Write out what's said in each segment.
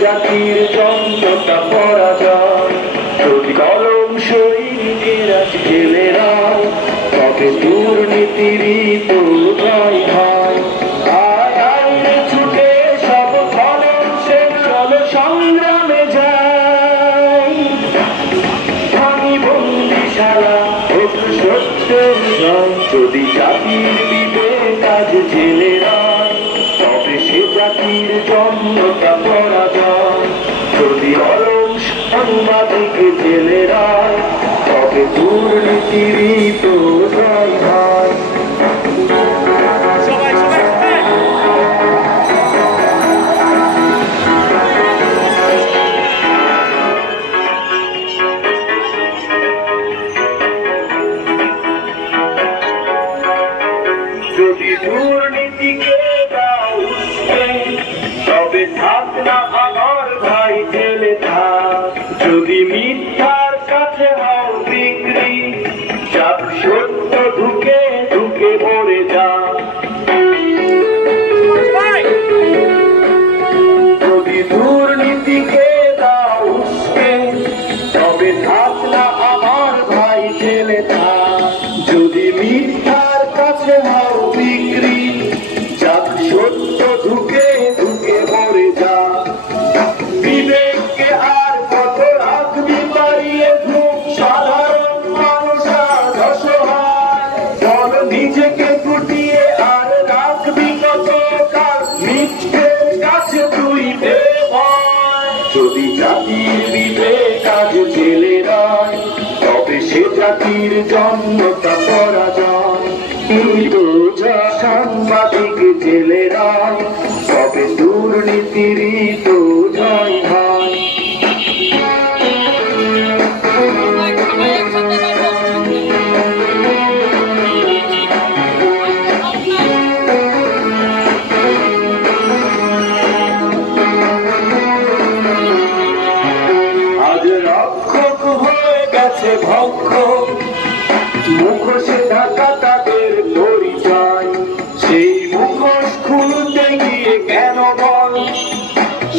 জাতির জন্মটা পরাজয়। যদি কলম সৈনিকের আজ ছেলেরা, তবে দুর্নীতিরই তো জয় হয়। আয় আয় রে ছুটে সব কলম সে চলো সংগ্রামে যাই। ভাঙি বন্দিশালা হোক সত্যের জয়। যদি জাতির বিবেক আজ ছেলেরা, তবে সে জাতির জন্মটা পরাজয়। যদি অলম সাংবাদিক ছেলেরা, তবে দুর্নীতিরই তো জয় হয়। যদি দুর্নীতিকে দাও উস্কে, তবে থাক না আমার ভাই জেলে থাক। যদি মিথ্যার কাছে হও বিক্রি, যাক সত্য ঢুকে ঢুকে ভরে যা। যদি দুর্নীতিকে দাও উস্কে, তবে থাক না আমার ভাই জেলে থাক। যদি মিথ্যার কাছে হও বিক্রি, যাক সত্য ঢুকে ঢুকে ভরে যা। বিবেককে আর কত রাখবি পারিয়ে ধূপ, সাধারণ মানুষ আজ অসহায়। বল নিজেকে গুটিয়ে আর রাখবি কত কাল, মিথ্যের কাছে তুই বেভয়। যদি জাতির বিবেক আজ জেলে নয়, তবে সে জাতির জন্মটা পরাজয়। তুই তো যা সাংবাদিক জেলেরা, তবে দুর্নীতিরই তো জয় হয়। আজ রক্ষক হয়ে গেছে ভক্ষ, মুখোশে ঢাকা তাদের পরিচয়। সেই মুখোশ খুলতে গিয়ে কেন বল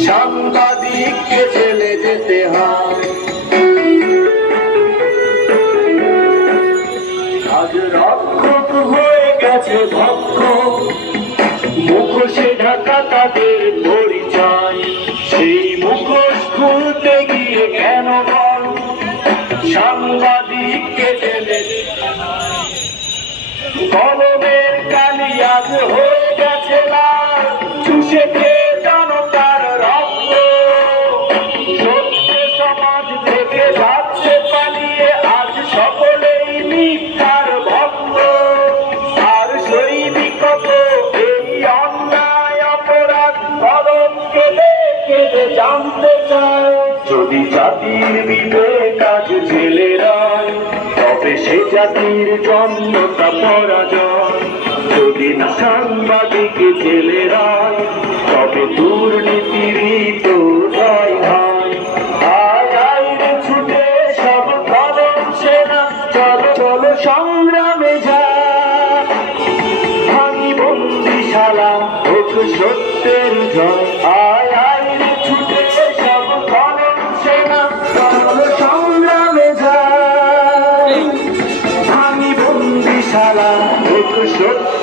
সাংবাদিককে জেলে যেতে হয়। আজ রক্ষক হয়ে গেছে ভক্ষ, মুখোশে ঢাকা তাদের পরিচয়। সেই মুখোশ খুলতে গিয়ে কেন বল সাংবাদিককে জেলে। কলমের কালি আজ হয়ে গেছে লাল, চুষে খেয়ে জনতার রক্ত। সত্য সমাজ থেকে যাচ্ছে পালিয়ে আজ সকলেই মিথ্যার ভক্ত। আর সৈনিকত এই অন্যায় অপরাধ কলমকে দেখে যে জানতে চায়। যদি জাতির বিবেক আজ ছেলেরা, তবে সে জাতির জন্মটা পরাজয়। যদি না সাংবাদিক ছেলেরা, তবে দুর্নীতিরই তো জয় হয়। আয় আয় রে ছুটে সব কলম সেনা, চলো চলো সংগ্রামে যাই। ভাঙি বন্দিশালা হোক সত্যের জয়। আয় আয় রে ছুটে সব কলম সেনা, চলো সংগ্রামে যাই। ভাঙি বন্দিশালা হোক সত্য